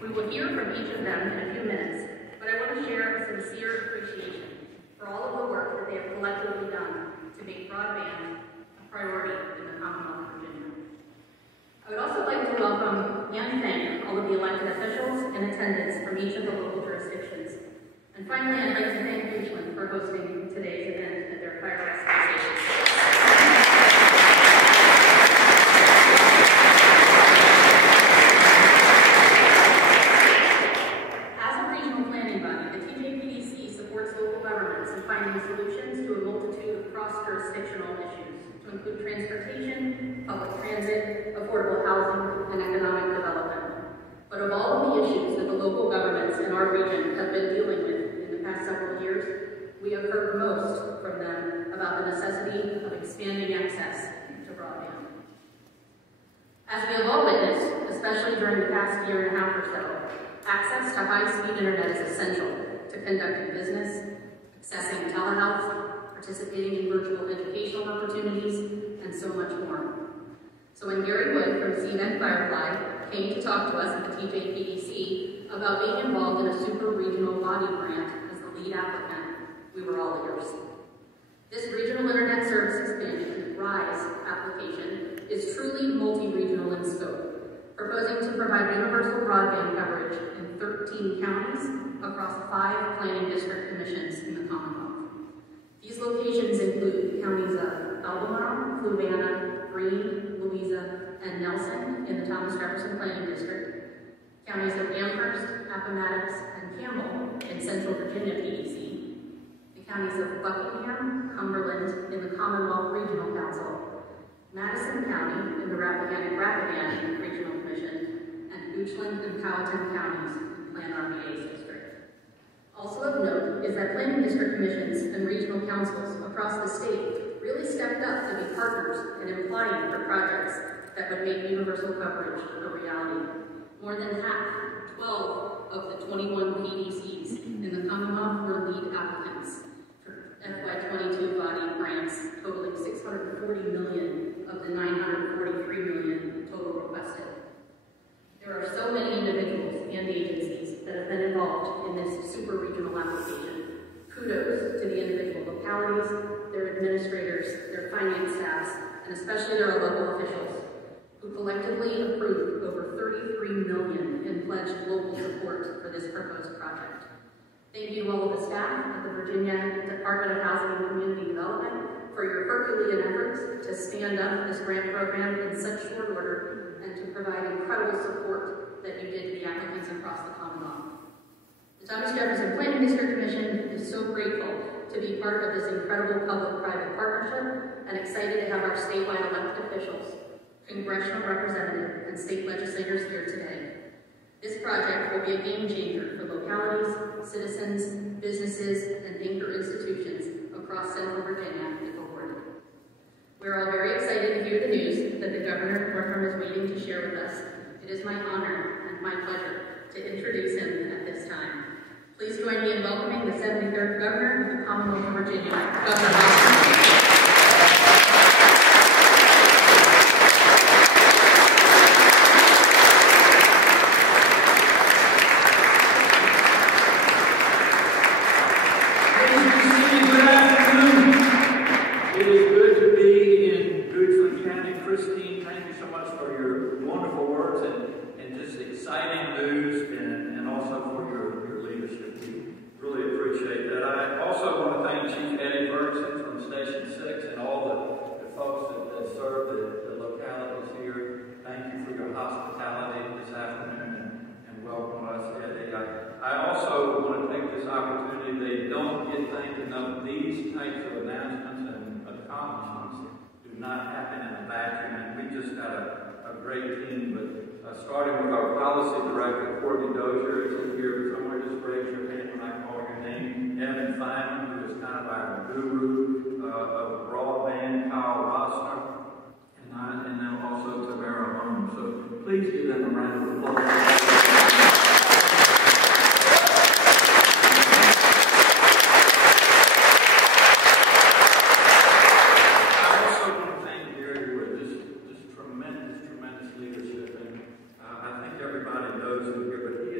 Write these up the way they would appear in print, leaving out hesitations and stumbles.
We will hear from each of them in a few minutes, but I want to share a sincere appreciation for all of the work that they have collectively done to make broadband a priority in the Commonwealth of Virginia. I would also like to welcome and thank all of the elected officials in attendance from each of the local jurisdictions. And finally, I'd like to thank Goochland for hosting today's event at their fire rescue station. Solutions to a multitude of cross-jurisdictional issues, to include transportation, public transit, affordable housing, and economic development. But of all of the issues that the local governments in our region have been dealing with in the past several years, we have heard most from them about the necessity of expanding access to broadband. As we have all witnessed, especially during the past year and a half or so, access to high-speed internet is essential to conducting business, accessing telehealth, participating in virtual educational opportunities, and so much more. So when Gary Wood from CVent Firefly came to talk to us at the TJPDC about being involved in a super regional VATI grant as the lead applicant, we were all ears. This regional internet service expansion, RISE application, is truly multi-regional in scope, proposing to provide universal broadband coverage in 13 counties across 5 planning district commissions in the Commonwealth. These locations include the counties of Albemarle, Fluvanna, Greene, Louisa, and Nelson in the Thomas Jefferson Planning District, counties of Amherst, Appomattox, and Campbell in Central Virginia PDC, the counties of Buckingham, Cumberland in the Commonwealth Regional Council, Madison County in the Rappahannock Regional Commission, and Goochland and Powhatan counties in Plan RVA's district. Also of note is that planning district commissions and regional councils across the state really stepped up to be partners in applying for projects that would make universal coverage a reality. More than half, 12 of the 21 PDCs in the Commonwealth were lead applicants for FY22 VATI grants totaling $640 million of the $943 million total requested. There are so many individuals and agencies that have been involved in this super regional application. Kudos to the individual localities, their administrators, their finance staffs, and especially their local officials, who collectively approved over $33 million in pledged local support for this proposed project. Thank you to all of the staff at the Virginia Department of Housing and Community Development for your Herculean efforts to stand up this grant program in such short order and to provide incredible support that you did to the applicants across the Commonwealth. The Thomas Jefferson Planning District Commission is so grateful to be part of this incredible public-private partnership and excited to have our statewide elected officials, congressional representatives, and state legislators here today. This project will be a game changer for localities, citizens, businesses, and anchor institutions across Central Virginia if awarded. We're all very excited to hear the news that the Governor of Northum is waiting to share with us. It is my honor and my pleasure to introduce him at this time. Please join me in welcoming the 73rd Governor of the Commonwealth of Virginia, Governor Broadband. Starting with our policy director, Courtney Dozier, is here somewhere. Just raise your hand when I call your name. Evan Feynman, who is kind of our guru of broadband, Kyle Rosner, and then also Tamara Holmes. So please give them a round of applause. Everybody knows him here, but he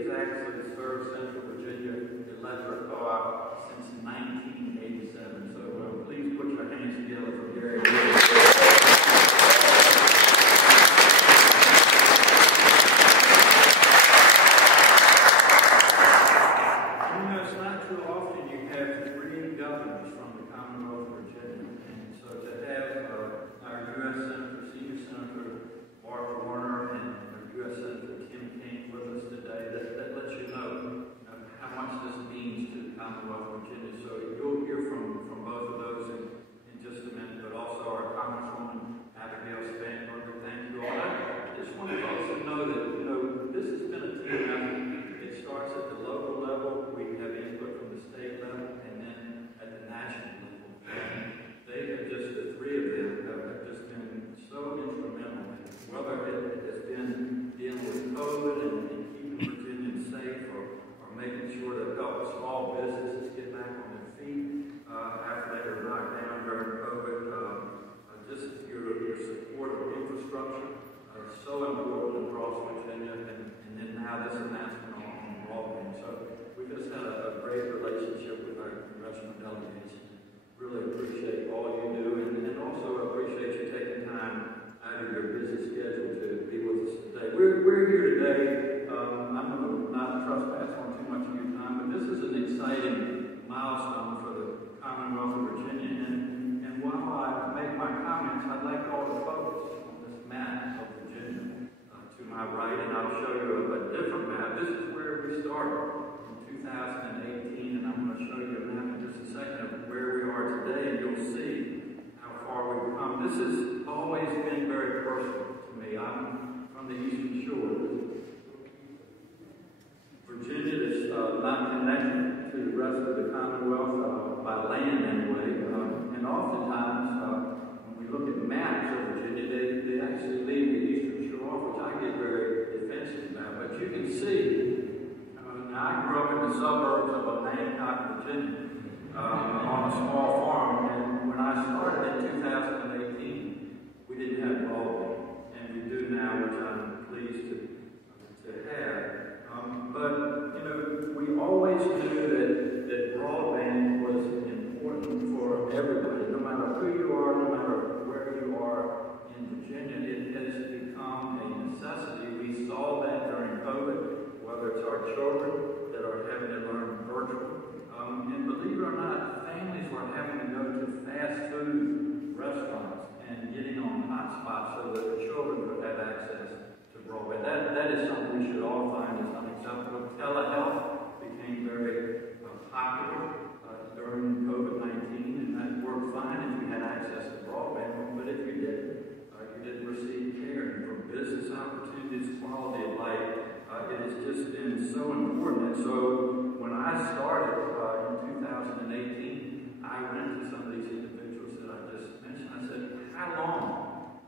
not connected to the rest of the Commonwealth by land anyway. And oftentimes, when we look at maps of Virginia, they actually leave the eastern shore off, which I get very defensive about. But you can see, now I grew up in the suburbs of Hancock, Virginia, on a small farm, and when I started in 2018, we didn't have broadband, and we do now, which I'm pleased to have. But, you know, we always knew that broadband was important for everybody, no matter who you are, no matter where you are in Virginia. It has become a necessity. We saw that during COVID, whether it's our children that are having to learn virtual. And believe it or not, families were having to go to fast food restaurants and getting on hotspots so that the children could have access to broadband. That is something we should all find as unacceptable. Telehealth became very popular during COVID-19, and that worked fine if you had access to broadband, but if you didn't receive care. And for business opportunities, quality of life, it has just been so important. And so when I started in 2018, I went to some of these individuals that I just mentioned. I said, how long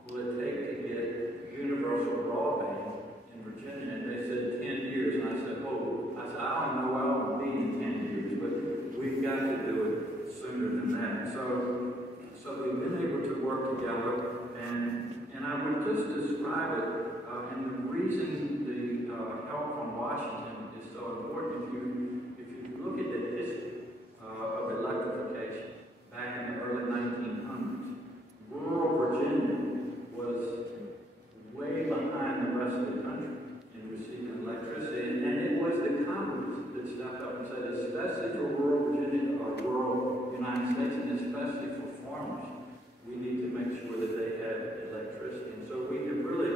will it take to get universal broadband in Virginia? And they said 10 years. And I said, I don't know where I'll be in 10 years, but we've got to do it sooner than that. So we've been able to work together, and I would just describe it, and the reason the help from Washington is so important. If you look at the history of electrification back in the early 1900s, rural Virginia was way behind the rest of the country in receiving electricity, and it was the Congress that stepped up and said, especially for rural Virginia or rural United States, and especially for farmers, we need to make sure that they have electricity. And so we have really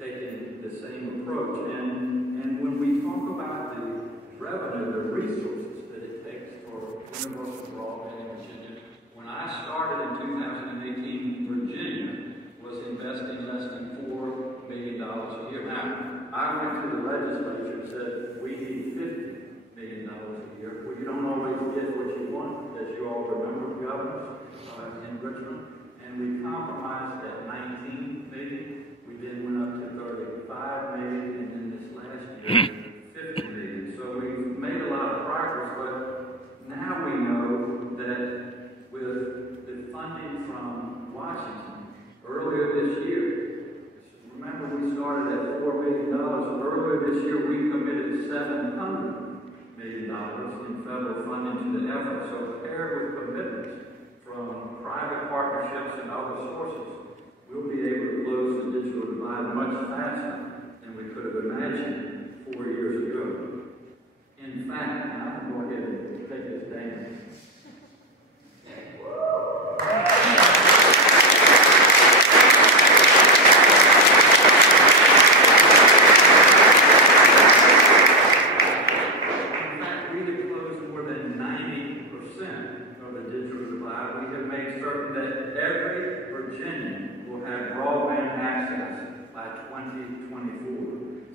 taken the same approach. And when we talk about the revenue, the resources that it takes for universal broadband in Virginia, when I started in 2018, Virginia was investing less than $4 million a year. Now, I went to the legislature and said, we need $50 million a year. Well, you don't always get what you want, as you all remember, governors in Richmond. And we compromised at 19 million. We then went up to 35 million, and then this last year, 50 million. So we've made a lot of progress, but now we know that with the funding from Washington earlier this year, remember we started at $4 million. Earlier this year, we committed $700 million in federal funding to the effort. So paired with commitments from private partnerships and other sources, we'll be able to close the digital divide much faster than we could have imagined 4 years ago. In fact, I can go ahead and take this down.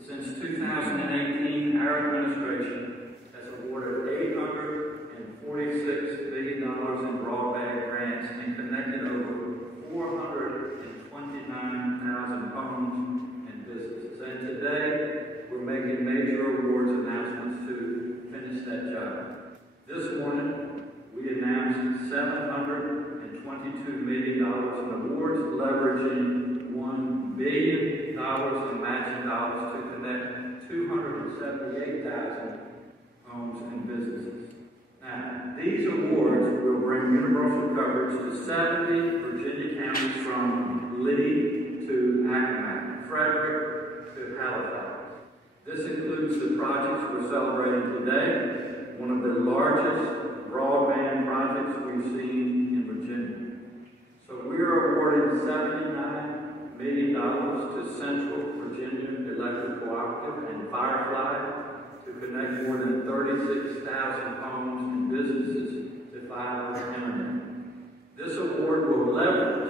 Since 2018, our administration has awarded $846 billion in broadband grants and connected over 429,000 homes and businesses. And today, we're making major awards announcements to finish that job. This morning, we announced $722 million in awards, leveraging $1 billion in matching dollars to connect 278,000 homes and businesses. Now, these awards will bring universal coverage to 70 Virginia counties from Lee to Accomack, Frederick to Halifax. This includes the projects we're celebrating today, one of the largest broadband projects we've seen in Virginia. So we are awarding $79 million to Central Virginia Electric Cooperative and Firefly to connect more than 36,000 homes and businesses to fiber internet. This award will leverage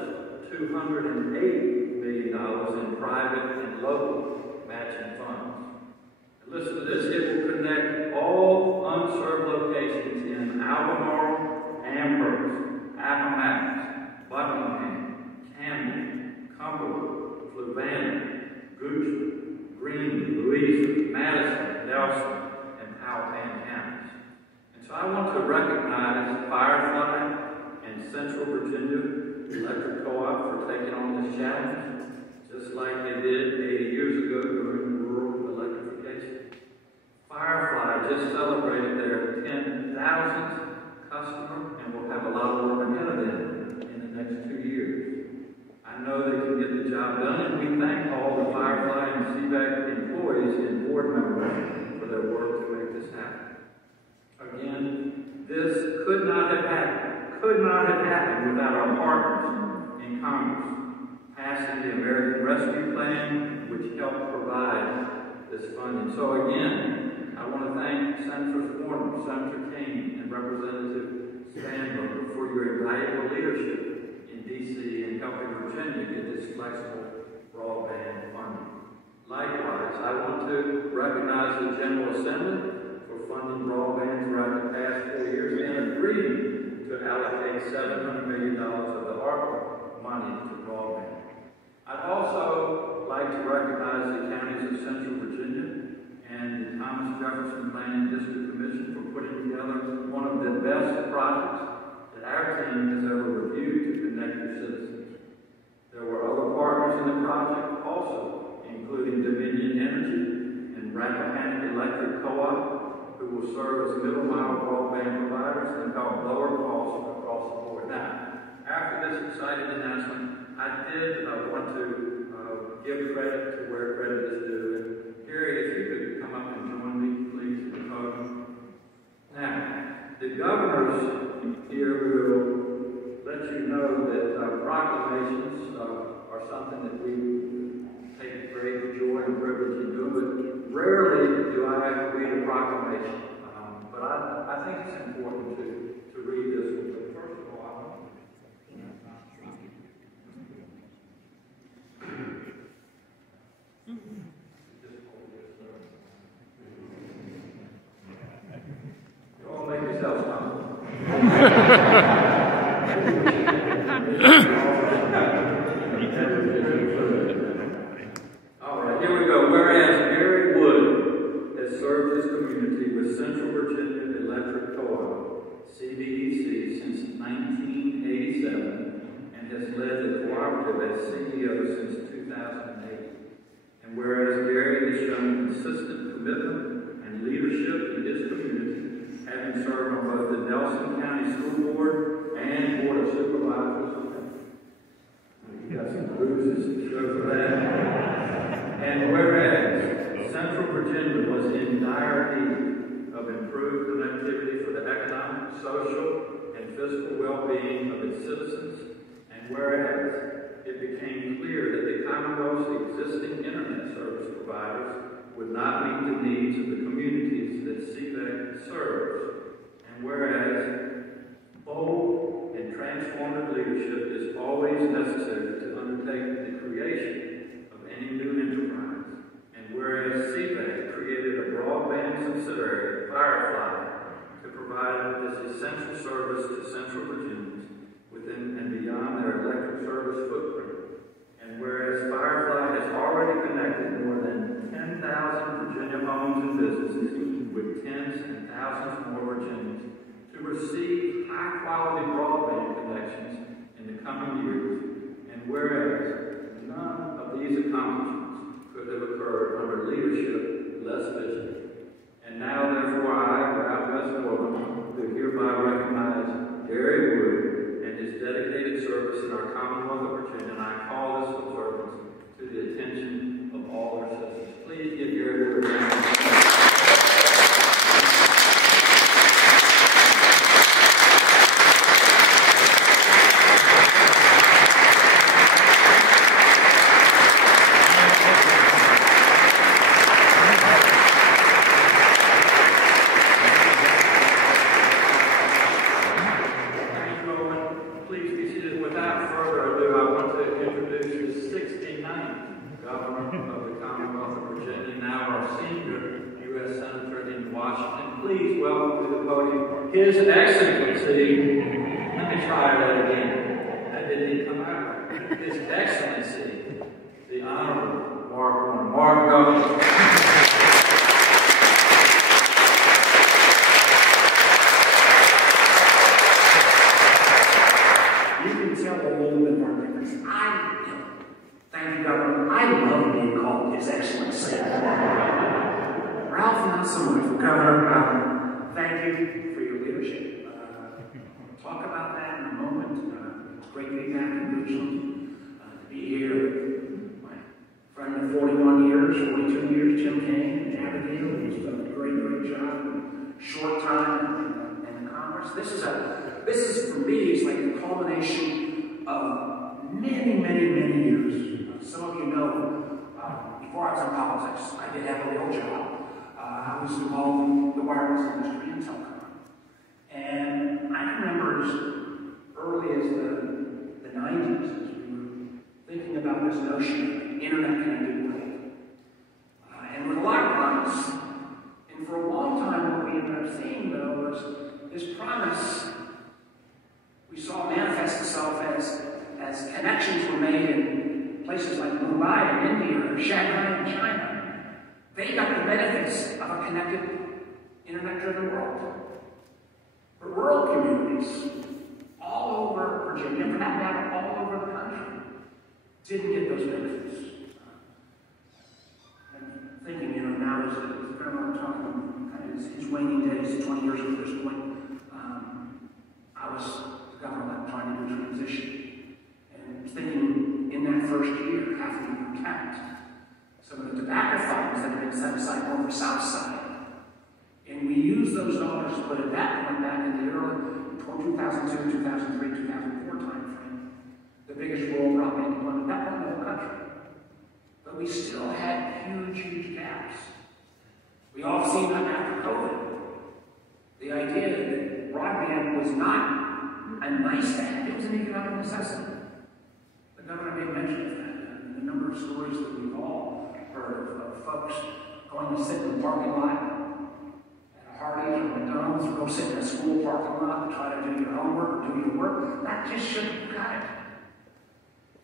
$208 million in private and local matching funds. And listen to this, it will connect all Albemarle, Amherst, Rappahannock, Buckingham, Campbell, Cumberland, Fluvanna, Goochland, Greene, Louisa, Madison, Nelson, and Powhatan counties. And so I want to recognize Firefly and Central Virginia Electric Co-op for taking on this challenge, just like they did 80 years ago during rural electrification. Firefly just celebrated their 10,000th customer and will have a lot of work ahead of them in the next 2 years. I know they can get the job done, and we thank all the Firefly and CVAC employees and board members for their work to make this happen. Again, this could not have happened without our partners in Congress passing the American Rescue Plan, which helped provide this funding. So again, I want to thank Senator Warner, Senator Kaine, and Representative Spanberger for your invaluable leadership in D.C. and helping Virginia get this flexible broadband funding. Likewise, I want to recognize the General Assembly for funding broadband throughout the past 4 years and agreeing to allocate $700 million of the ARPA money to broadband. I'd also like to recognize the counties of Central Virginia and the Thomas Jefferson Planning District Commission for putting together one of the best projects that our team has ever reviewed to connect your citizens. There were other partners in the project also, including Dominion Energy and Rappahannock Electric Co-op, who will serve as middle-mile broadband providers and help lower costs across the board. Now, after this exciting announcement, I did want to give credit to where credit is due. And Gary, if you could come up and join me, please, at the podium. Now, the governors here will let you know that proclamations are something that we take great joy and privilege in doing, but rarely do I read a proclamation. But I think it's important to read this one. But first of all, you all make yourselves comfortable. All right, here we go. Whereas Gary Wood has served his community with Central Virginia Electric Co-op, CVEC, since 1987 and has led the Cooperative as CEO since 2008. And whereas Gary has shown consistent commitment and leadership in his community, having served on both the Nelson County School Board and Board of Supervisors. You got some bruises to show for that. And whereas Central Virginia was in dire need of improved connectivity for the economic, social, and fiscal well-being of its citizens, and whereas it became clear that the Commonwealth's existing internet service providers would not meet the needs of the communities that CVAC serves, and whereas bold and transformative leadership is always necessary to undertake the creation of any new enterprise, and whereas CVAC created a broadband subsidiary, Firefly, to provide this essential service to Central Virginians within and beyond their electric service footprint, and whereas Firefly has already connected more than 10,000 Virginia homes and businesses with tens and thousands more Virginians to receive high-quality broadband connections in the coming years, and whereas none of these accomplishments could have occurred under leadership less vision. And now, therefore, I, Ralph Westmoreland, do hereby recognize Gary Wood and his dedicated service in our Commonwealth of Virginia, and I call this observance to the attention of all our citizens. Please give Gary Wood a round of applause. welcome to the podium His Excellency. Let me try that again. That didn't come out right. His Excellency, the Honorable Mark Governor. You can tell a little bit more difference. Thank you, Governor. I love being called His Excellency. Ralph, not so much. Governor, thank you for your leadership. We'll talk about that in a moment. It's great to be back in Goochland, to be here with my friend of 41 years, 42 years, Jim Kaine, and Abigail, who's done a great job in a short time in the Congress. This is for me, it's like the culmination of many years. Some of you know, before I was in politics, I did have a real job. I was involved in the wireless industry and telecom. And I can remember as early as the 90s, as we were thinking about this notion of internet-connected world. And with a lot of promise. And for a long time, what we ended up seeing, though, was this promise we saw manifest itself as connections were made in places like Mumbai and India or Shanghai and China. They got the benefits of a connected, internet-driven world. But rural communities all over Virginia, for that matter, all over the country, didn't get those benefits. I'm thinking, now as a friend I'm talking kind of his waning days, 20 years ago at this point, I was the governor trying to do a transition. And I was thinking, in that first year, how can we protect some of the tobacco funds that have been set aside over the South Side? And we used those dollars to put at that point back in the early 2002, 2003, 2004 timeframe, the biggest rural broadband deployment that point in the whole country. But we still had huge gaps. We all seen that after COVID. The idea that broadband was not a nice to have, it was an economic necessity. The governor made mention of that, and the number of stories that we've all heard of folks going to sit in the parking lot at a Hardee's or McDonald's, or go sit in a school parking lot to try to do your homework or do your work. That just shouldn't have got it.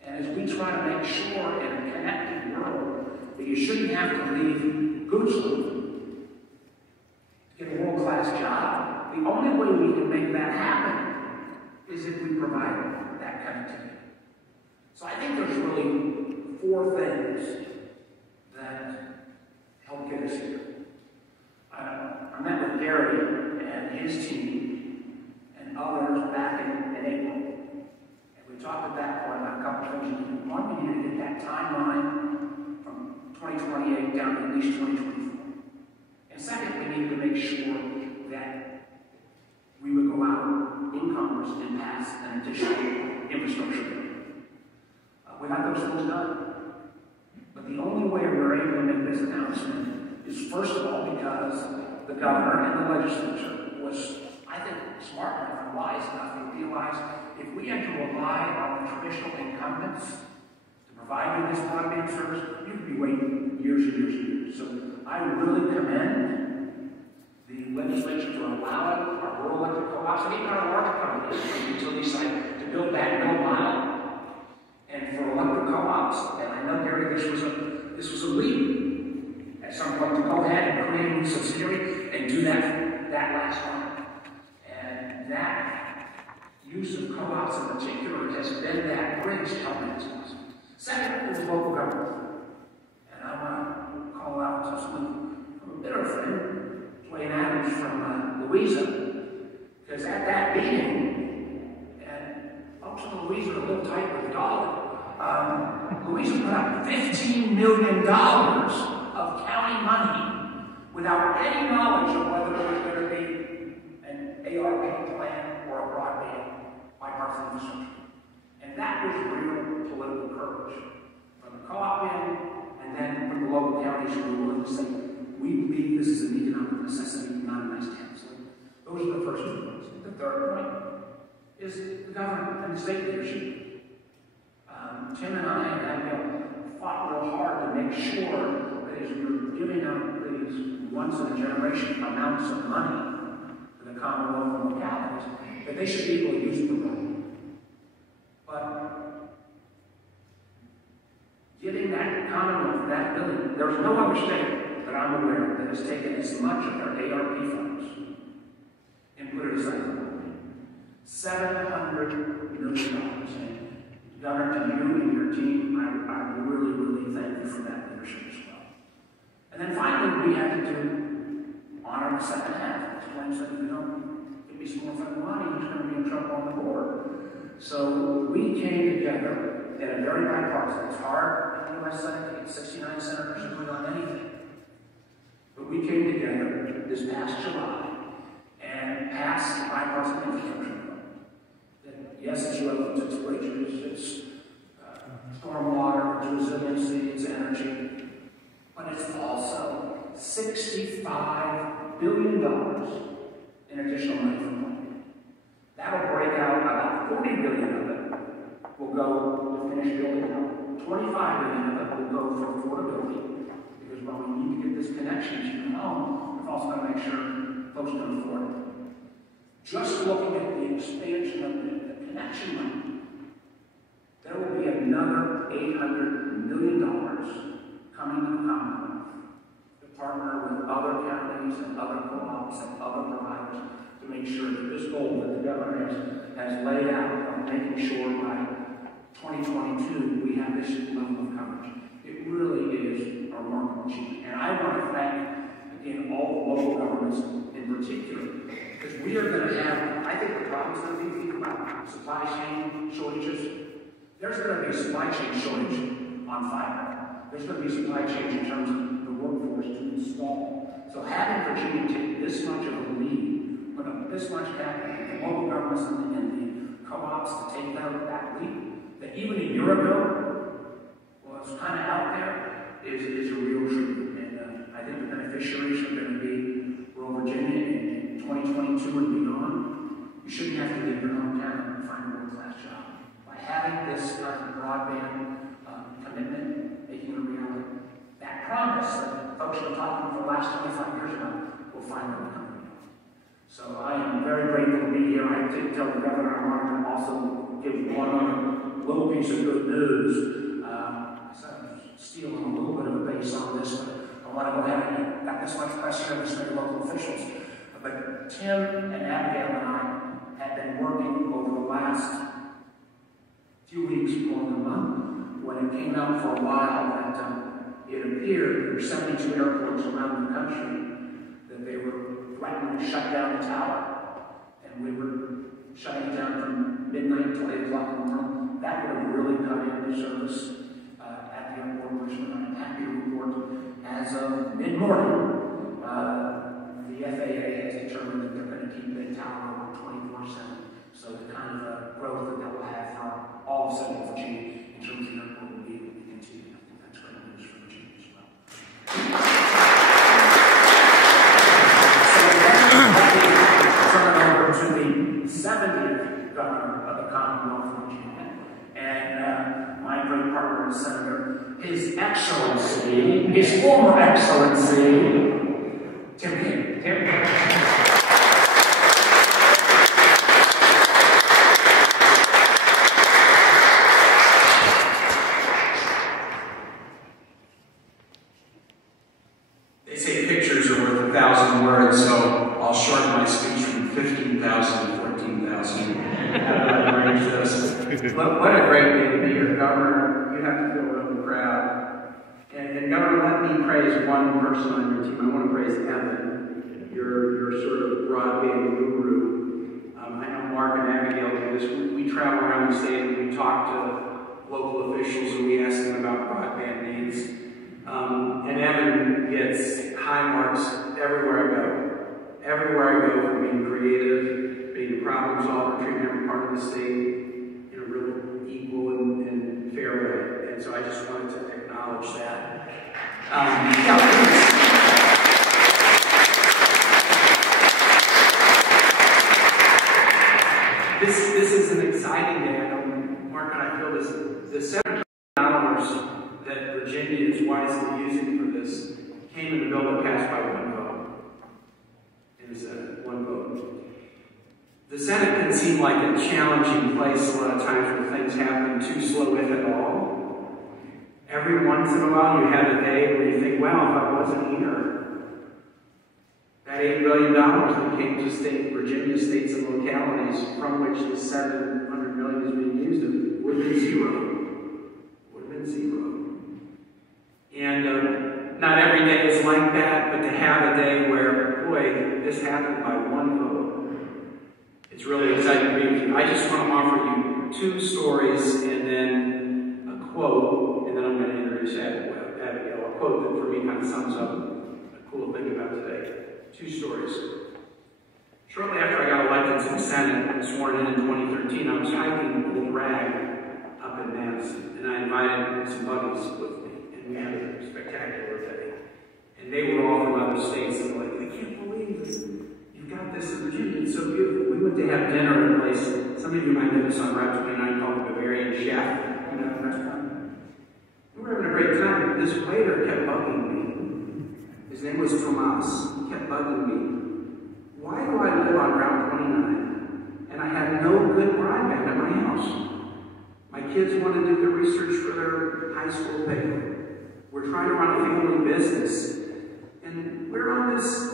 And as we try to make sure in a connected world that you shouldn't have to leave Goochland to get a world-class job, the only way we can make that happen is if we provide that connectivity. So I think there's really 4 things that help get us here. I met with Gary and his team and others back in April. And we talked at that point about a couple of things. One, we needed to get that timeline from 2028 down to at least 2024. And second, we needed to make sure that we would go out in Congress and pass an additional infrastructure bill. We got those things done. But the only way we were able to make this announcement is, first of all, because the governor and the legislature was, I think, smart enough and wise enough to realize if we had to rely on the traditional incumbents to provide you this broadband service, you could be waiting years and years. So I really commend the legislature to allow it, our rural electric co-ops, and even our larger companies on the utility side to build that middle mile. And for electric co-ops, and I know, Gary, this was a leap at some point to go ahead and create a new subsidiary and do that last one. And that use of co-ops in particular has been that bridge to help it. Second is local government. And I want to call out someone from a bitter friend, Dwayne Adams from Louisa, because at that meeting, and folks in Louisa are a little tight with the dollar. Louisa put out $15 million of county money without any knowledge of whether there was going to be an ARP plan or a broadband bipartisan infrastructure. And that was real political courage from the co-op end and then from the local counties who were willing to say, we believe this is an economic necessity, not a nice to have. So those are the first 2 points. The third point is the government and the state leadership. Tim and I and Abigail fought real hard to make sure that as we were giving out these once-in-a-generation amounts of money, the Commonwealth and localities, that they should be able to use the road. But getting that Commonwealth, that building, there's no other state that I'm aware of that has taken as much of their ARP funds and put it aside for $700 million. And Governor, to you and your team, I really, really thank you for that leadership as well. And then finally, we had to honor the second half. As Glenn said, if we don't give me some more federal money, he's going to be in trouble on the board. So we came together in a very bipartisan. It's hard in the U.S. Senate to get 69 senators to vote on anything. But we came together this past July and passed the bipartisan infrastructure bill. Yes, it's relevant to wages, it's stormwater, it's resiliency, it's energy, but it's also $65 billion in additional money for planning. That'll break out about $40 billion of it will go to finish building out. $25 billion of it will go for affordability, because while we need to get this connection to your home, we've also got to make sure folks can afford it. Just looking at the expansion of the connection money, there will be another $800 million coming to the Commonwealth to partner with other counties and other co-ops and other providers to make sure that this goal that the governor has laid out of making sure by 2022 we have this level of coverage. It really is a remarkable achievement. And I want to thank, again, all the local governments in particular, because we are going to have, I think the problem's going to be, think about supply chain shortages. There's going to be a supply chain shortage on fiber. There's going to be supply chain in terms of the workforce to install. So having Virginia take this much of a lead, put up this much capital, the local governments and the co-ops to take that lead, that even a year ago was kind of out there, is a real treat. And I think the beneficiaries are going to be rural Virginia in 2022 and beyond. You shouldn't have to leave your hometown and find a world-class job. By having this kind of broadband commitment, making it a reality, that promise that folks have been talking for the last 25 years about will finally come to pass. So I am very grateful to be here. I did tell the governor I wanted to also give one other little piece of good news. I'm stealing a little bit of a base on this, but I want to go ahead and got this much press here with state local officials. But Tim and Abigail and I had been working over the last few weeks, more than a month, when it came out for a while that it appeared there were 72 airports around the country that they were threatening to shut down the tower. And we were shutting it down from midnight until 8 o'clock in the morning. That would have really cut into service at the airport, which I'm happy to report. As of mid-morning, the FAA has determined that they're going to keep the tower open 24/7. So the kind of growth that will have for all of Central Virginia in terms of airport will be able to continue. I think that's great news for Virginia as well. So turn it over to the 70th governor of the Commonwealth of Virginia, and my great partner and senator, His Excellency, His former Excellency, Tim Kaine. Tim. They say pictures are worth 1,000 words, so I'll shorten my speech from 15,000 to 14,000. What a great day to be here, Governor. You have to feel really proud. And Governor, let me praise one person on your team. I want to praise Evan, your sort of broadband guru. I know Mark and Abigail do this. We travel around the state and we talk to local officials and we ask them about broadband needs. And Evan gets high marks everywhere I go. Everywhere I go, for being creative, being a problem solver, treating every part of the state in a really equal and fair way. And so I just wanted to acknowledge that. This is an exciting day. I know Mark and I feel this. The $7 billion that Virginia is wisely using for this came in a bill that passed by one vote. It was one vote. The Senate can seem like a challenging place a lot of times where things happen too slow, if at all. Every once in a while you have a day where you think, wow, if I wasn't here, that $8 billion that came to Virginia states and localities from which the $700 million is being used would have been zero. Would have been zero. And not every day is like that, but to have a day where, boy, this happened by one vote, it's really exciting to be with you. I just want to offer you 2 stories and then a quote, and then I'm going to introduce Abigail, a quote that for me kind of sums up a cool thing about today. 2 stories. Shortly after I got elected to the Senate and sworn in 2013, I was hiking Old Rag up in Madison, and I invited some buddies with me, and we had a spectacular day. And they were all from other states, and were like, I can't believe this. You've got this in Virginia, it's so beautiful. We went to have dinner at a place, some of you might know this on Route 29 called the Bavarian Chef, you know, restaurant. We were having a great time, but this waiter kept bugging me. His name was Tomas. He kept bugging me. Why do I live on Route 29 and I have no good broadband at my house? My kids want to do the research for their high school paper. We're trying to run a family business. And we're on this,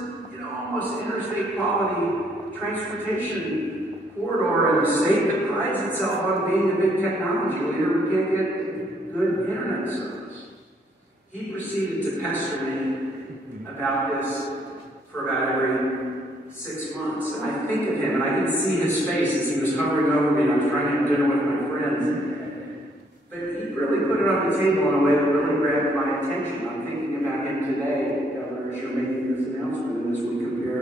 almost interstate quality transportation corridor in a state that prides itself on being a big technology leader. We can't get good internet service. He proceeded to pester me about this for about every 6 months. And I think of him, and I can see his face as he was hovering over me, and I was trying to have dinner with my friends. But he really put it on the table in a way that really grabbed my attention. I'm thinking about him today, Governor, as you're making this announcement, and as we compare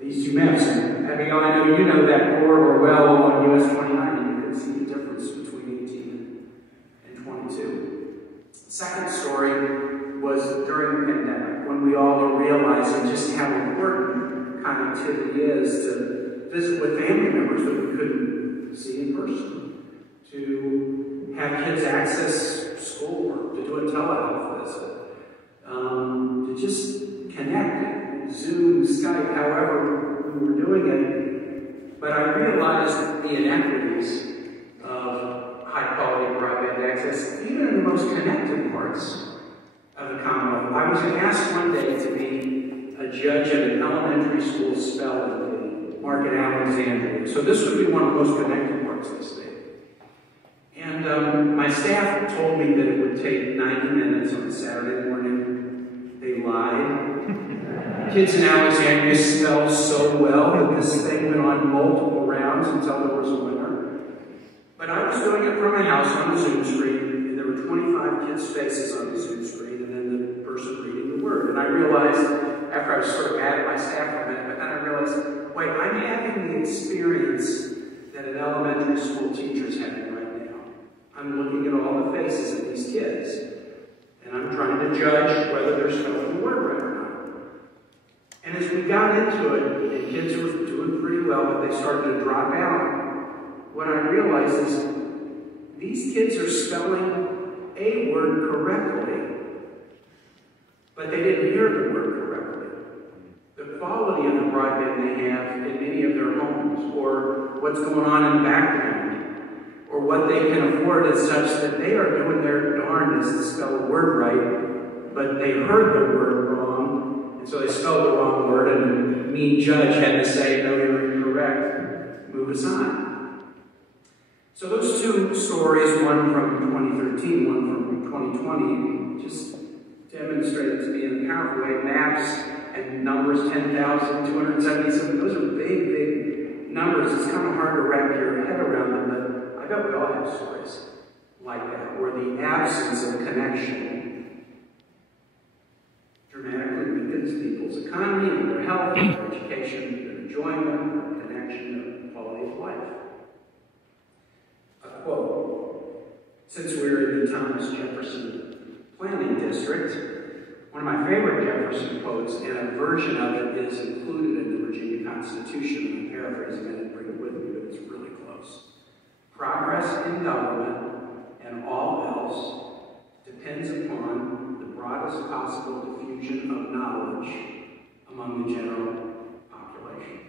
these 2 maps. And Abigail, I know you know that corridor well on US 29, and you can see the difference between 18 and 22. Second story was during the pandemic, when we all are realizing just how important connectivity is to visit with family members that we couldn't see in person, to have kids access schoolwork, to do a telehealth visit, to just connect, Zoom, Skype, however we were doing it. But I realized the inequities of high-quality broadband access, even in the most connected parts of the Commonwealth. I was asked one day to be a judge at an elementary school spelling bee, Market Alexandria. So this would be one of the most connected parts of the state. And my staff told me that it would take 90 minutes on Saturday morning. They lied. Kids in Alexandria spell so well that this thing went on multiple rounds until there was a winner. But I was doing it from my house on the Zoom screen, and there were 25 kids' faces on the Zoom screen, and then the person reading the word. And I realized, after I was sort of mad at my staff for a minute, but then I realized, wait, I'm having the experience that an elementary school teacher is having right now. I'm looking at all the faces of these kids, and I'm trying to judge whether they're spelling the word right or not. And as we got into it, and kids were doing pretty well, but they started to drop out, what I realized is these kids are spelling a word correctly, but they didn't hear the word correctly. The quality of the broadband they have in many of their homes, or what's going on in the background, or what they can afford is such that they are doing their darndest to spell a word right, but they heard the word wrong, and so they spelled the wrong word, and the mean judge had to say, no, you're incorrect, move aside. So those 2 stories, one from 2013, one from 2020, just demonstrated to me in a powerful way. Maps and numbers, 10,277, those are big, big numbers. It's kind of hard to wrap your head around them, but I bet we all have stories like that, where the absence of connection dramatically weakens people's economy, and their health, their education, their enjoyment, their connection, their quality of life. A quote. Since we're in the Thomas Jefferson Planning District, one of my favorite Jefferson quotes, and a version of it is included in the Virginia Constitution. I'm paraphrasing it and bring it with me, but it's really close. Progress in government and all else depends upon the broadest possible diffusion of knowledge among the general population.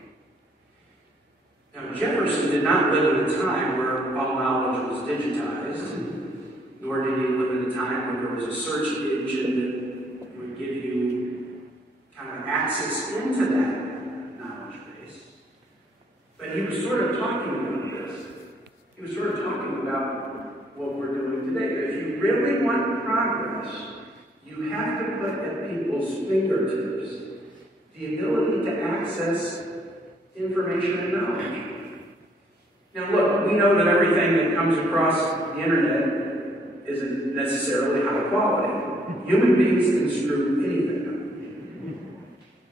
Now, Jefferson did not live at a time where all knowledge was digitized, nor did he live at a time when there was a search engine that would give you kind of access into that knowledge base. But he was sort of talking about this. He was sort of talking about what we're doing today. If you really want progress, you have to put at people's fingertips the ability to access information and knowledge. Now look, we know that everything that comes across the internet isn't necessarily high quality. Human beings can screw anything up.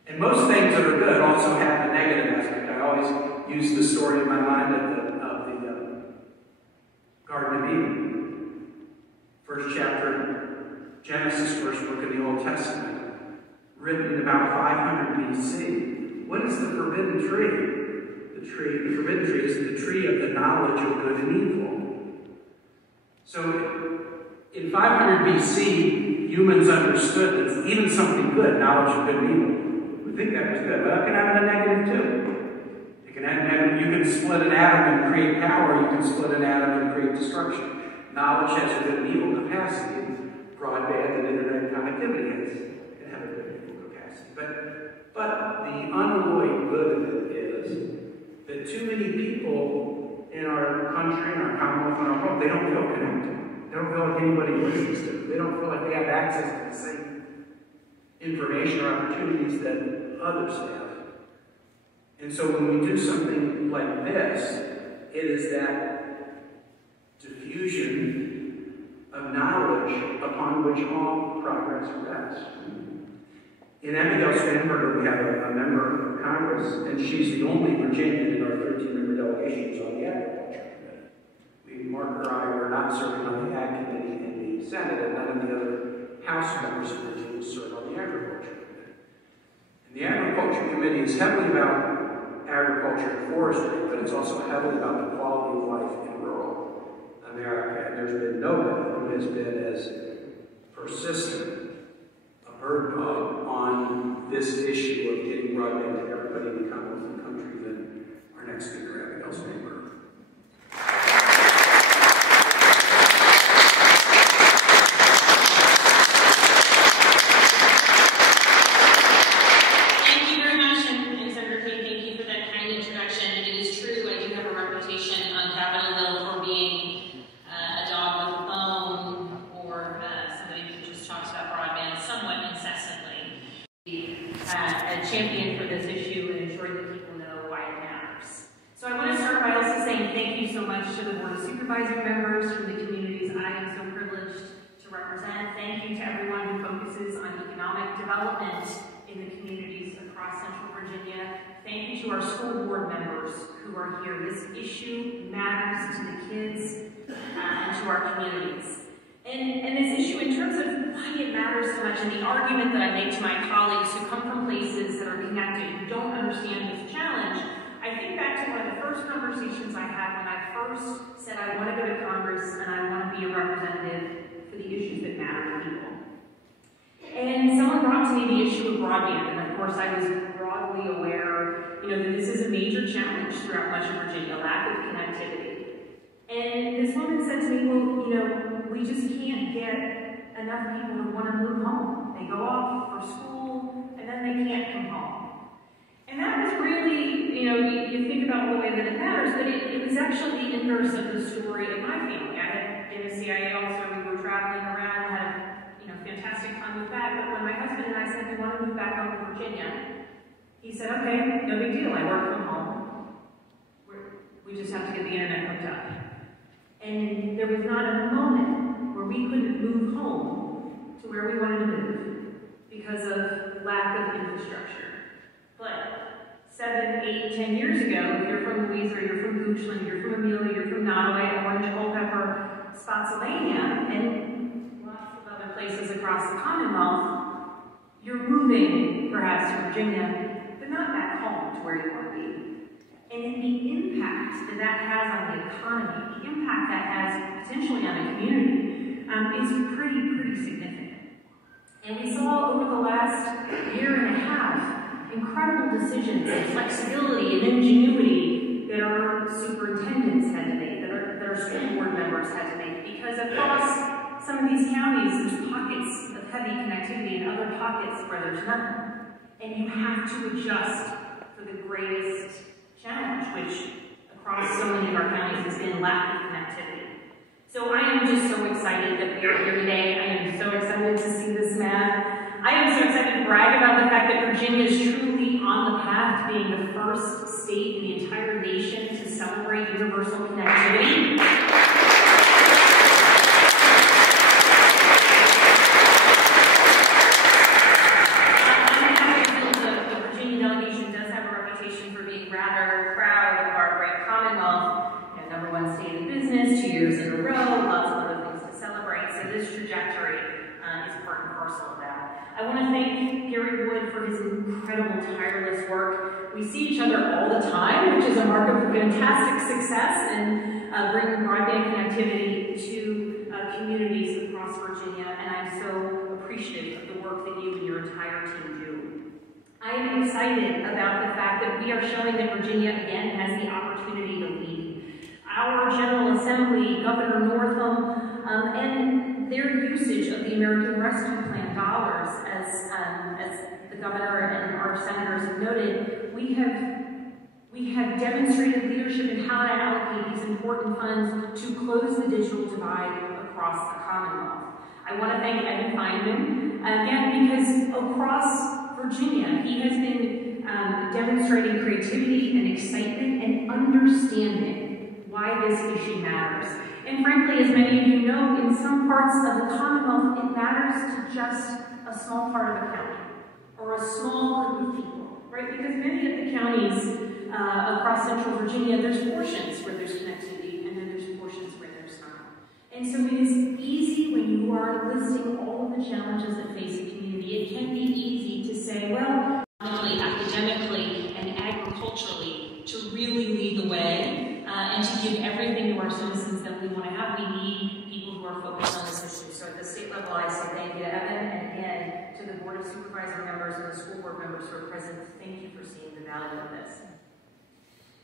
And most things that are good also have a negative aspect. I always use the story in my mind of the Garden of Eden. First chapter, Genesis, first book of the Old Testament, written about 500 BC. What is the forbidden tree? The forbidden tree is the tree of the knowledge of good and evil. So, in 500 BC, humans understood that even something good, knowledge of good and evil, we think that was good. Well, it can have a negative too. You can split an atom and create power. You can split an atom and create destruction. Knowledge has a good and evil capacity. Broadband and internet connectivity can have a good and evil capacity. But the unalloyed good of it is that too many people in our country, in our Commonwealth, in our world, they don't feel connected. They don't feel like anybody listens to them. They don't feel like they have access to the same information or opportunities that others have. And so when we do something like this, it is that diffusion of knowledge upon which all progress rests. In Abigail Spanberger, we have a member of Congress, and she's the only Virginian in our 13-member delegation who's on the Agriculture Committee. Mark or I were not serving on the Ag Committee in the Senate, and none of the other House members of Virginia serve on the Agriculture Committee. And the Agriculture Committee is heavily about agriculture and forestry, but it's also heavily about the quality of life in rural America. And there's been nobody who has been as persistent a bird dog on this issue of getting broadband to everybody in the Commonwealth and country than our next speaker, Abigail Spanberger. Champion for this issue and ensuring that people know why it matters. So I want to start by also saying thank you so much to the Board of Supervisor members from the communities I am so privileged to represent. Thank you to everyone who focuses on economic development in the communities across Central Virginia. Thank you to our school board members who are here. This issue matters to the kids and to our communities. And this issue, in terms of why it matters so much, and the argument that I make to my colleagues who come from places that are connected, who don't understand this challenge, I think back to one of the first conversations I had when I first said I want to go to Congress and I want to be a representative for the issues that matter to people. And someone brought to me the issue of broadband, and of course I was broadly aware, that this is a major challenge throughout much of Virginia, lack of connectivity. And this woman said to me, well, we just can't get enough people to want to move home. They go off for school, and then they can't come home. And that was really, you think about the way that it matters, but it was actually the inverse of the story of my family. I had been a CIA also, we were traveling around, had a fantastic time with that, but when my husband and I said we want to move back home to Virginia, he said, okay, no big deal, I work from home. We just have to get the internet hooked up. And there was not a moment where we couldn't move home to where we wanted to move because of lack of infrastructure. But 7, 8, 10 years ago, if you're from Louisa, or you're from Goochland, you're from Amelia, you're from Nottoway, Orange, Culpeper, Spotsylvania, and lots of other places across the Commonwealth, you're moving perhaps to Virginia, but not back home to where you want to be. And the impact that has on the economy, the impact that has potentially on a community, is pretty significant. And we saw over the last year and a half incredible decisions and flexibility and ingenuity that are residents had to make, that our school board members had to make, because across some of these counties, there's pockets of heavy connectivity and other pockets where there's none. And you have to adjust for the greatest challenge, which across so many of our counties has been lack of connectivity. So I am just so excited that we are here today. I am so excited to see this map. I am so excited to brag about the fact that Virginia is truly on the path to being the first state in the entire nation to celebrate universal connectivity. The Virginia delegation does have a reputation for being rather proud of our great Commonwealth. #1 state in business, 2 years in a row, lots of other things to celebrate. So this trajectory is part and parcel of that. I want to thank Gary Wood for his incredible, tireless work. We see each other all the time, which is a mark of fantastic success in bringing broadband connectivity to communities across Virginia, and I'm so appreciative of the work that you and your entire team do. I am excited about the fact that we are showing that Virginia, again, has the opportunity to lead. Our General Assembly, Governor Northum, and their usage of the American Rescue Plan dollars, as the governor and our senators have noted, we have demonstrated leadership in how to allocate these important funds to close the digital divide across the Commonwealth. I want to thank Evan Feynman, again, because across Virginia, he has been demonstrating creativity and excitement and understanding why this issue matters. And frankly, as many of you know, in some parts of the Commonwealth, it matters to just a small part of the county, or a small group of people, right? Because many of the counties across central Virginia, there's portions where there's connectivity, and then there's portions where there's not. And so it is easy when you are listing all of the challenges that face a community, it can be easy to say, well, academically and agriculturally, to really lead the way, and to give everything to our citizens that we want to have. We need people who are focused on this issue. So at the state level, I say thank you to Evan, and again, to the Board of Supervisor members and the school board members who are present. Thank you for seeing the value of this.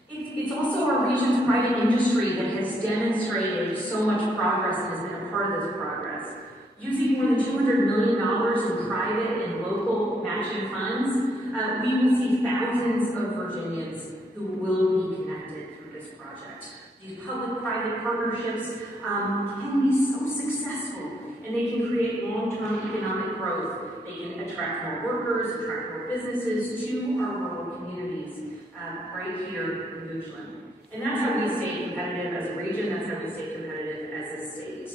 It's also our region's private industry that has demonstrated so much progress and has been a part of this progress. Using more than $200 million in private and local matching funds, we will see thousands of Virginians who will be connected through this project. These public-private partnerships can be so successful, and they can create long-term economic growth. They can attract more workers, attract more businesses to our rural communities right here in Goochland. And that's how we stay competitive as a region, that's how we stay competitive as a state.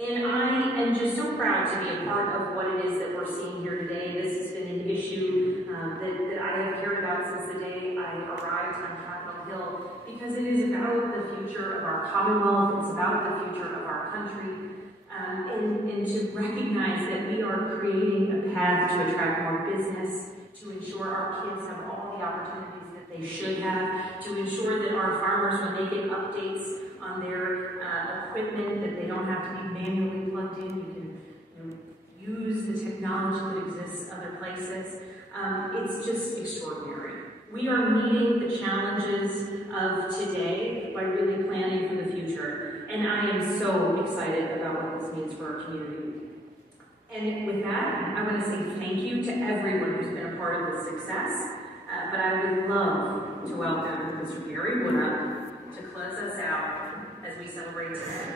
And I am just so proud to be a part of what it is that we're seeing here today. This has been an issue that I have cared about since the day I arrived on Capitol Hill, because it is about the future of our Commonwealth, it's about the future of our country, and to recognize that we are creating a path to attract more business, to ensure our kids have all the opportunities that they should have, to ensure that our farmers, when they get updates on their equipment, that they don't have to be manually plugged in. You can use the technology that exists other places. It's just extraordinary. We are meeting the challenges of today by really planning for the future. And I am so excited about what this means for our community. And with that, I want to say thank you to everyone who's been a part of this success. But I would love to welcome Mr. Gary Wood up to close us out as we celebrate today.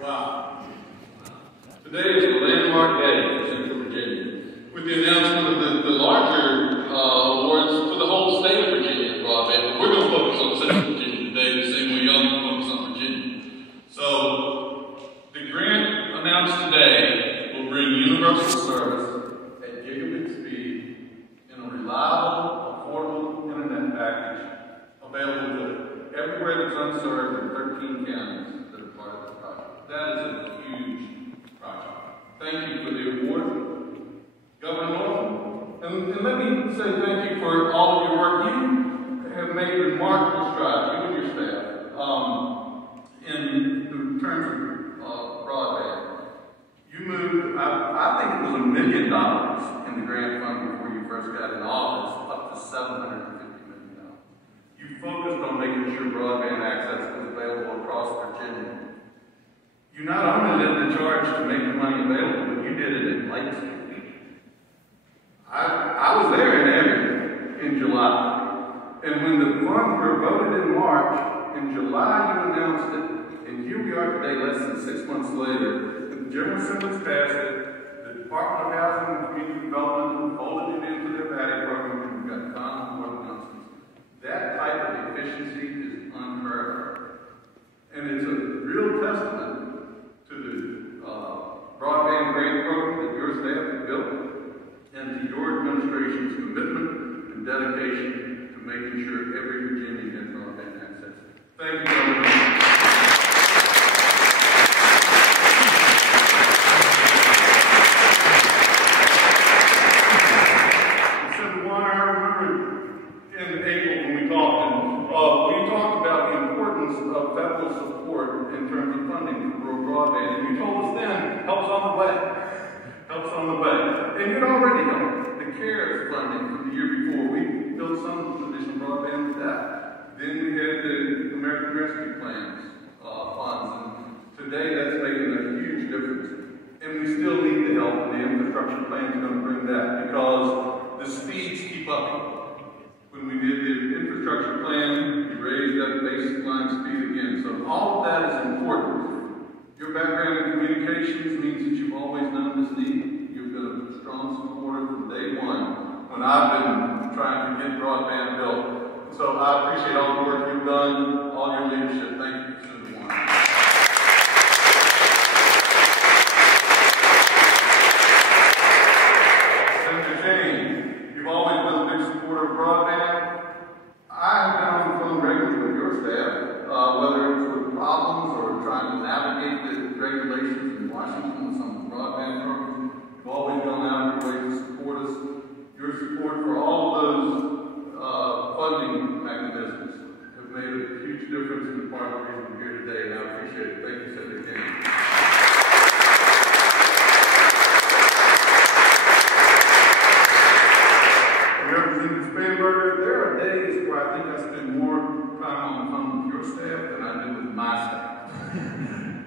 Wow. Today is a landmark day for Central Virginia, with the announcement of the larger awards for the whole state of Virginia broadband. But we're going to focus on Central Virginia today, the same way y'all focus on Virginia. So, the grant announced today will bring universal service at gigabit speed in a reliable, affordable internet package available to everywhere that's unserved in 13 counties that are part of the project. That is a huge project. Thank you for the award, Governor Northum. And let me say thank you for all of your work. You have made remarkable strides, you and your staff, in terms of broadband. You moved, I think it was $1 million in the grant fund before you first got in office, up to $750 million. You focused on making sure broadband access was available across Virginia. You not only led the charge to make the money available, but you did it in light speed. I was there in Abigail in July. And when the funds were voted in March, in July you announced it, and here we are today, less than 6 months later. The General Assembly's passed it, the Department of Housing and Community Development folded it into their VATI program, and we've got final more announcements. That type of efficiency is unheard of. And it's a real testament to the broadband grant program that your staff has built, and to your administration's commitment and dedication to making sure every Virginian gets broadband access. Thank you, Governor. Of federal support in terms of funding for rural broadband, and you told us then, help's on the way. Help's on the way. And you'd already helped. The CARES funding from the year before, we built some additional broadband with that. Then we had the American Rescue Plans funds, and today that's making a huge difference. And we still need the help, and the infrastructure plan is going to bring that, because the speeds keep up. When we did the infrastructure plan, we raised that baseline speed again. So all of that is important. Your background in communications means that you've always known this need. You've been a strong supporter from day one when I've been trying to get broadband built. So I appreciate all the work you've done, all your leadership. Thank you, Senator Warren. Senator Kaine, you've always been a big supporter of broadband. I've been on the phone regularly with your staff, whether it's with problems or trying to navigate the regulations in Washington with some of the broadband programs. You've always gone out of your way to support us. Your support for all of those funding mechanisms have made a huge difference in the part of the reason we're here today, and I appreciate it. Thank you, Senator Kaine. Representative Spanberger, there are days where I think I spend more time on the phone with your staff than I do with my staff.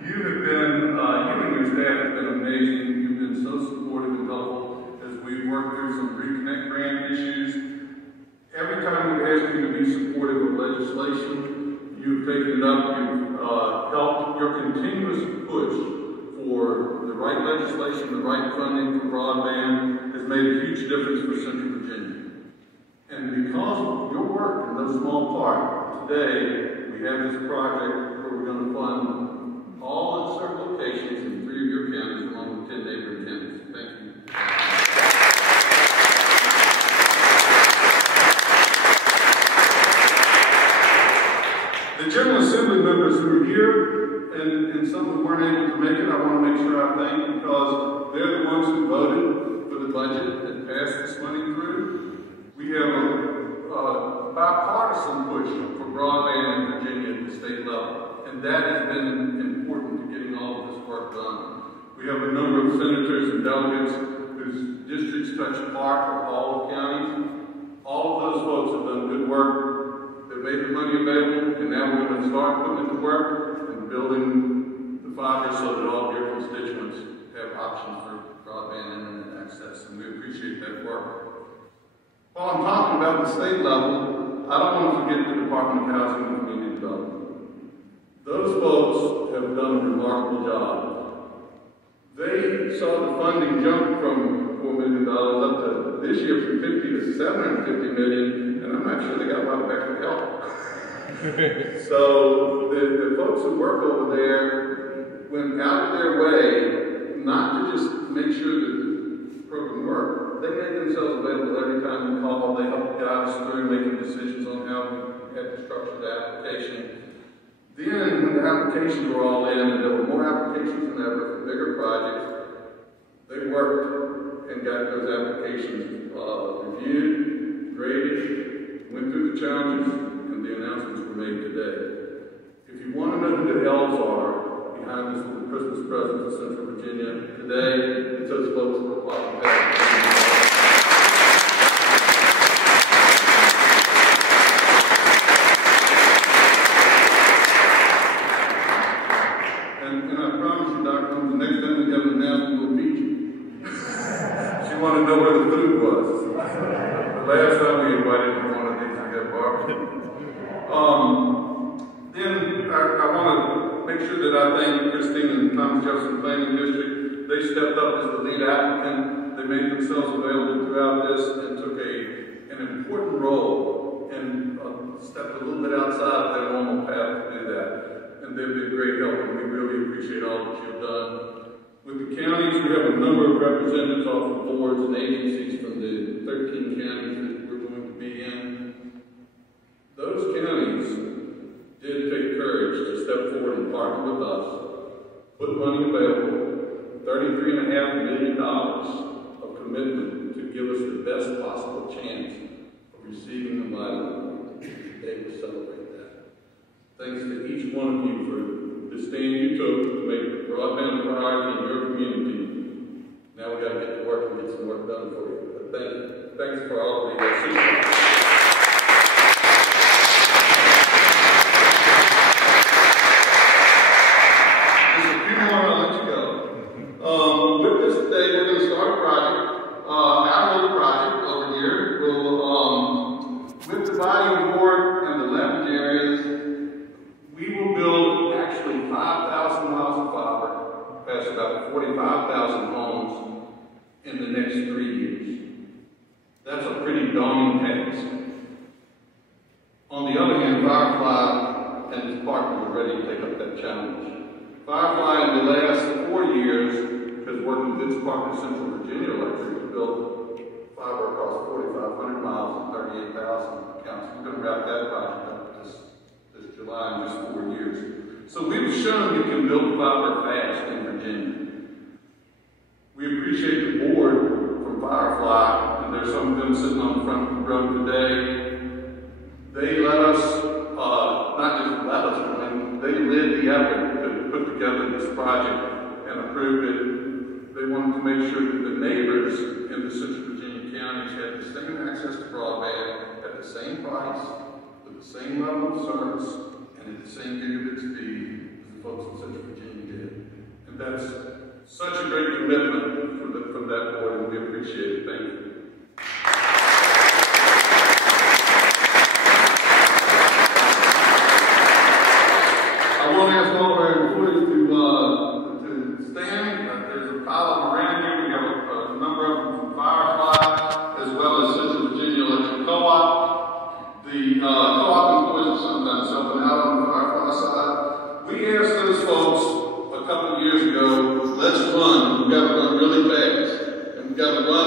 You and your staff have been amazing. You've been so supportive and helpful as we've worked through some reconnect grant issues. Every time we've asked you to be supportive of legislation, you've taken it up. You've helped. Your continuous push for the right legislation, the right funding for broadband has made a huge difference for Central Virginia. And because of your work in no small part, today we have this project where we're going to fund all unserved locations in 3 of your counties along with 10 neighboring counties. Thank you. The General Assembly members who are here, and some who weren't able to make it, I want to make sure I thank, because they're the ones who voted for the budget that passed this money through. We have a bipartisan push for broadband in Virginia at the state level, and that has been important to getting all of this work done. We have a number of senators and delegates whose districts touch part of all of counties. All of those folks have done good work. They've made the money available, and now we're going to start putting it to work and building the fiber so that all of your constituents have options for broadband internet access, and we appreciate that work. While I'm talking about the state level, I don't want to forget the Department of Housing and Community Development. Those folks have done a remarkable job. They saw the funding jump from $4 million up to this year from $50 to $750 million, and I'm not sure they got a lot of extra help. So the folks who work over there went out of their way not to just make sure that the program worked. They made themselves available every time we called. They helped guide us through making decisions on how we had to structure the application. Then, when the applications were all in, and there were more applications than ever for bigger projects, they worked and got those applications reviewed, graded, went through the challenges, and the announcements were made today. If you want to know who the elves are behind this little Christmas presence of Central Virginia today, and to those folks who are watching back. And I promise you, Dr. Holmes, the next time we have an announcement, we'll beat you. She wanted to know where the food was. The last time we invited her one of these, we had barbecue. Then I want to make sure that I thank Christine and Thomas Jefferson Planning District. They stepped up as the lead applicant. They made themselves available throughout this and took an important role and stepped a little bit outside of their normal path to do that. And they've been great help, and we really appreciate all that you've done. With the counties, we have a number of representatives off of boards and agencies from the 13 counties that we're going to be in. Those counties did take courage to step forward and partner with us, put money available, $33.5 million of commitment to give us the best possible chance of receiving the vital. They will celebrate that. Thanks to each one of you for the stand you took to make broadband a priority in your community. Now we got to get to work and get some work done for you. But thanks for all of the assistance. With this today, we're going to start a project, our little project over here. With the VATI board and the leverage areas, we will build actually 5,000 miles of fiber past about 45,000 homes in the next 3 years. That's a pretty daunting task. On the other hand, Firefly and his partner are ready to take up that challenge. Firefly in the last 4 years has worked with its partner Central Virginia Electric to build fiber across 4,500 miles and 38,000 accounts. We're going to wrap that project up this July in just 4 years. So we've shown we can build fiber fast in Virginia. We appreciate the board from Firefly, and there's some of them sitting on the front row today. They let us, not just let us, but they led the effort to put together this project and approved it. They wanted to make sure that the neighbors in the Central Virginia counties had the same access to broadband at the same price, with the same level of service, and at the same gigabit speed as the folks in Central Virginia did. And that's such a great commitment from that board, and we appreciate it. Thank you. I want to ask all of our employees to stand. There's a pile of them around here. We have a number of them from Firefly, as well as Central Virginia Electric Co-op. The co-op employees are sometimes helping out on the Firefly side. We asked those folks a couple of years ago, let's run. We've got to run really fast. And we've got to run